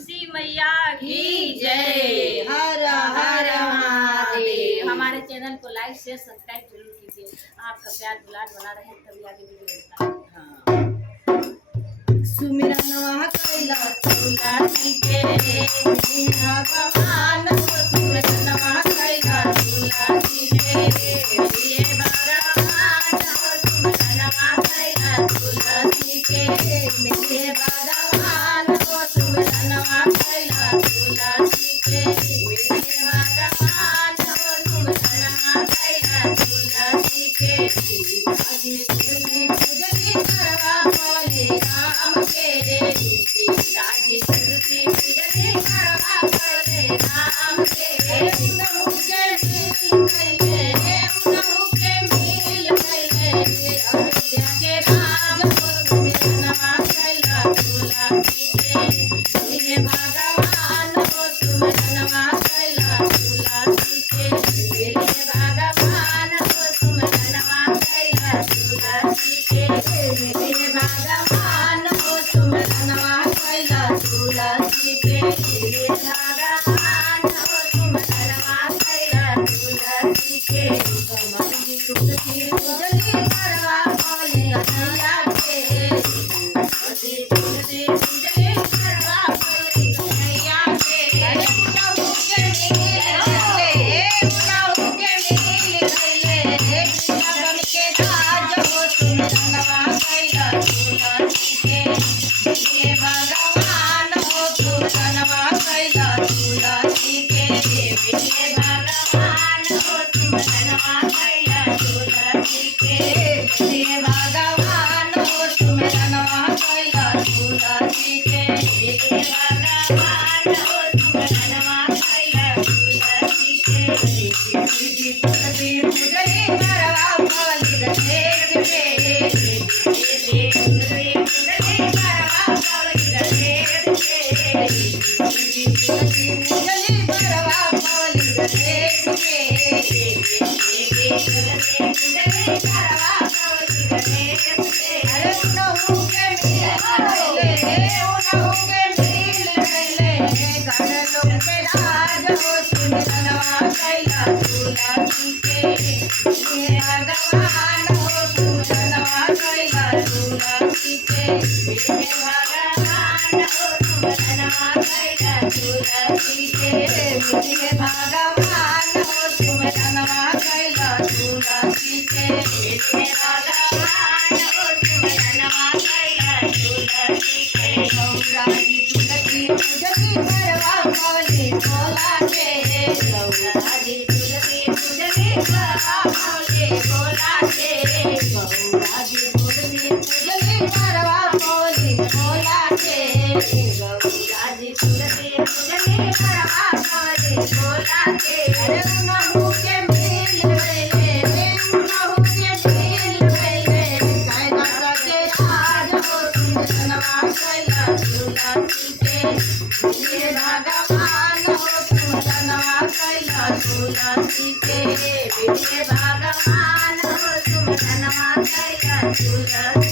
तुलसी मैया की जय। हर हर महादेव। हमारे चैनल को लाइक शेयर सब्सक्राइब जरूर कीजिए। आपका प्यार दुलार बना रहे तभी आगे वीडियो बनता है। सुमिरन कैला तुलसी के भगवान सुमिरन कैला तुलसी के ये भगवान सुमिरन कैला तुलसी के मेरे भगवान सुमिरन कैला तुलसी के मेरे भगवान सुमिरन कैला तुलसी के आदि तुलसी पूजनी करवा बोले राम के सीताजी तुलसी पूजनी करवा बोले राम के उनहु के मिल गए उनहु के मिल गए अयोध्या के राज हो सुमिरनवा कैला तुलसी के हे भगवान हो सुमिरनवा कैला तुलसी के हे भगवान हो सुमिरनवा कैला तुलसी के हे भगवान हो सुमिरनवा कैला तुलसी के हे भगवान हो सुमिरनवा कैला तुलसी के कमली तुलसी पूजनी करवा बोले कन्हैया के तुलसी तुलसी पूजनी करवा बोले कन्हैया के उनहु के मिल गए उनहु के मिल गए लगन के राज हो सुमिरनवा कैला तुलसी के हे भगवान हो सुमिरनवा कैला तुलसी के हे भगवान हो सुमिरनवा कैला तुलसी के हे भगवान हो सुमिरनवा कैला तुलसी के हे भगवान हो सुमिरनवा कैला तुलसी के तुलसी पूजनी करवा बोली रहे रे तुलसी पूजनी करवा बोली रहे रे तुलसी पूजनी करवा बोली रहे रे तुलसी पूजनी करवा बोली रहे रे अरे उनहु के मिल गए उनहु के मिल गए घर लोग के राज हो सुमिरनवा कैला तुलसी के हे भगवान हो सुमिरनवा कैला तुलसी के हे भगवान हो सुमिरनवा कैला तुलसी के हे भगवान हो सुमिरनवा कैला तुलसी के हे भगवान हो सुमिरनवा कैला तुलसी के गौराजी तुलसी पूजनी करवा बोले भोला के गौराजी तुलसी पूजनी करवा बोले भोला के गौराजी तुलसी पूजनी करवा बोले भोला के गौराजी तुलसी पूजनी करवा बोले भोला के अरे उनहु के मिल गए उनहु के मिल गए कैलाश के राज हो सुमिरनवा कैला तुलसी के हे भगवान हो सुमिरनवा कैला तुलसी के हे भगवान हो सुमिरनवा कैला तुलसी